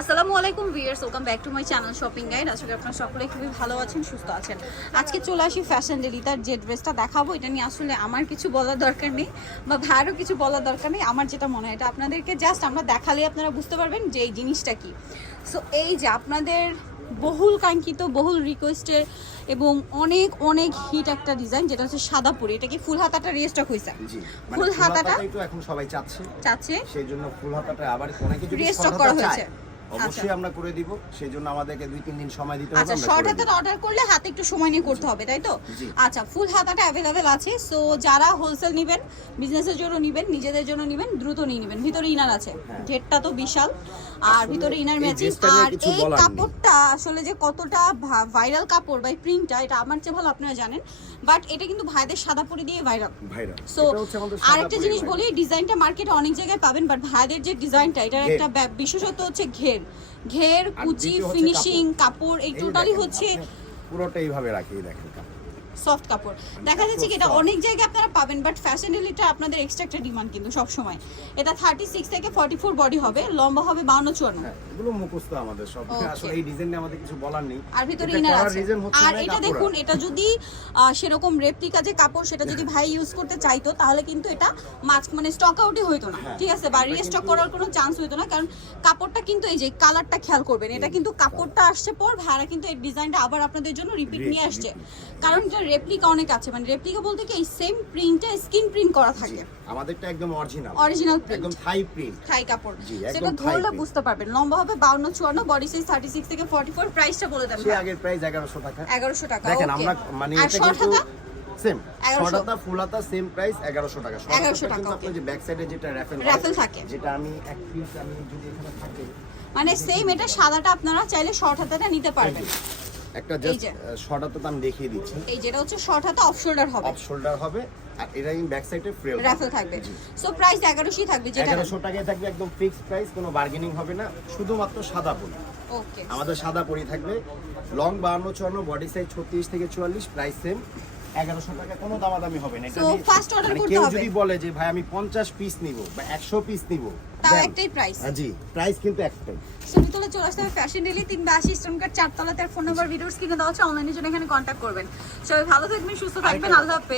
আসসালামু আলাইকুম viewers welcome back to my channel shopping guide. করি আপনারা সকলে খুবই ভালো আছেন সুস্থ আছেন। আজকে চলে আসি ফ্যাশন ডেলি তার যে ড্রেসটা দেখাবো এটা নিয়ে আসলে আমার কিছু বলার দরকার নেই বা ভাইয়েরও কিছু বলার দরকার নেই আমার যেটা মনে হয় এটা আপনাদেরকে জাস্ট আমরা দেখালে আপনারা বুঝতে পারবেন যে এই জিনিসটা কি। সো এই যে আপনাদের বহুল কাঙ্ক্ষিত বহুল রিকোয়েস্টের এবং অনেক অনেক হিট একটা ডিজাইন যেটা হচ্ছে সাদা পুরি এটা কি ফুল হাতাটা রেস্টক হয়েছে? মানে ফুল হাতাটা তো এখন সবাই চাচ্ছে। চাচ্ছে। সেই জন্য ফুল হাতাটা আবার অনেকে short করা হয়েছে। অবশ্যই আমরা করে দিব সেই জন্য আমাদেরকে দুই তিন দিন সময় দিতে হবে আচ্ছা শর্ট হাতাটা অর্ডার করলে হাতে একটু সময় নিয়ে করতে হবে তাই তো? আচ্ছা ফুল হাতাটা অ্যাভেলেবেল আছে সো যারা হোলসেল নেবেন বিজনেসের জন্য নেবেন নিজেদের জন্য নেবেন দ্রুত নিয়ে নেবেন। ভিতরে ইনার আছে হ্যাঁ। ঘেরটা তো বিশাল। আর ভিতরে ইনার ম্যাচিং আর এই কাপড়টা আসলে যে কতটা ভাইরাল কাপড় বা প্রিন্টটা এটা আমার চেয়ে ভালো আপনারা জানেন বাট এটা কিন্তু ভাইদের সাদা পরি দিয়ে ভাইরাল ভাইরা সো সাদা আরেকটা জিনিস। বলি ডিজাইনটা মার্কেটে অনেক জায়গায় পাবেন বাট ভাইদের যে ডিজাইনটা এটার একটা বিশেষত্ব হচ্ছে ঘের। ঘের আর কুচি ফিনিশিং কাপড় এই টোটালি হচ্ছে পুরোটা এইভাবে রাখিয়ে দেখেন কাপড়। সফট কাপড়। দেখা যাচ্ছে কি এটা অনেক জায়গায় আপনারা পাবেন বাট ফ্যাশন আপনাদের এক্সট্রা একটা ডিমান্ড কিন্তু সব সময় এটা থার্টি সিক্স থেকে ফর্টি ফোর বডি হবে লম্বা হবে বাউন্ন চুয়ান্ন। হ্যাঁ এগুলো মুখস্থ আমাদের সব. আসলে এই ডিজাইন আমাদের কিছু বলার নেই। আর ভিতরে ইনার আছে। আর এটা দেখুন এটা যদি সেরকম রেপ্লিকা যে কাপড় সেটা যদি ভাই ইউজ করতে চাইতো তাহলে কিন্তু এটা মাছ মানে স্টক আউটই হইতো না। হ্যাঁ, ঠিক আছে? বা রিস্টক করার কোনো চান্স হইতো না কারণ কাপড়টা কিন্তু এই যে কালারটা খেয়াল করবেন এটা কিন্তু কাপড়টা আসছে পর ভাড়া কিন্তু এই ডিজাইনটা আবার আপনাদের জন্য রিপিট নিয়ে আসছে। কারণ এটা রেপ্লিকা অনেক আছে। মানে রেপ্লিকা বলতে কি এই সেম প্রিন্টটা স্কিন প্রিন্ট করা থাকে। আমাদেরটা একদম অরিজিনাল অরিজিনাল একদম থাই প্রিন্ট থাই কাপড়। জি, সেটা ধরলে বুঝতে পারবেন। লম্বা হবে বাউন্ন চুয়ান্ন বডি সাইজ থার্টি সিক্স থেকে ফর্টি ফোর প্রাইসটা বলে দেন সে আগের প্রাইস এগারোশো টাকা। এগারোশো টাকা দেখেন আমরা মানে এটা কিন্তু সেম 1100 সেম প্রাইস 1100 টাকা। 1100 টাকা. আপনার যে ব্যাক সাইডে যেটা র্যাফেল Raffle থাকে। যেটা আমি এক পিস আমি যদি এখানে থাকে মানে সেম এটা সাদাটা আপনারা চাইলে শর্ট হাতাটা নিতে পারবেন। একটা জাস্ট। শর্ট হাতা আমি দেখিয়ে দিচ্ছি। এই যেটা হচ্ছে শর্ট হাতা অফ শোল্ডার হবে। অফ শোল্ডার হবে আর এটা ইন ব্যাক সাইডে ফ্রেল রাফেল থাকবে। সো প্রাইস এগারোশই থাকবে যেটা এগারোশো টাকায় থাকবে একদম ফিক্সড প্রাইস কোনো বার্গেনিং হবে না শুধুমাত্র সাদা পরি। ওকে আমাদের সাদা পরি থাকবে। লং বাহান্ন চুয়ান্ন বডি সাইজ ছত্রিশ থেকে চুয়াল্লিশ প্রাইস সেম এগারোশো টাকা কোনো দামাদামি হবে না। এটা So, নিয়ে- first order মানে কেউ যদি বলে যে ভাই আমি পঞ্চাশ পিস নিব বা একশো পিস নিব তাও একটাই প্রাইস জি প্রাইস কিন্তু একটাই। ছবি তুলে চলে আসতে হবে ফ্যাশন ডেলি তিন বা আশি স্টোনকার চারতলা তার ফোন নাম্বার ভিডিওস কিনে দেওয়া হচ্ছে অনলাইনের জন্য এখানে কন্ট্যাক্ট করবেন। সবাই ভালো থাকবেন সুস্থ থাকবেন আল্লাহ হাফেজ।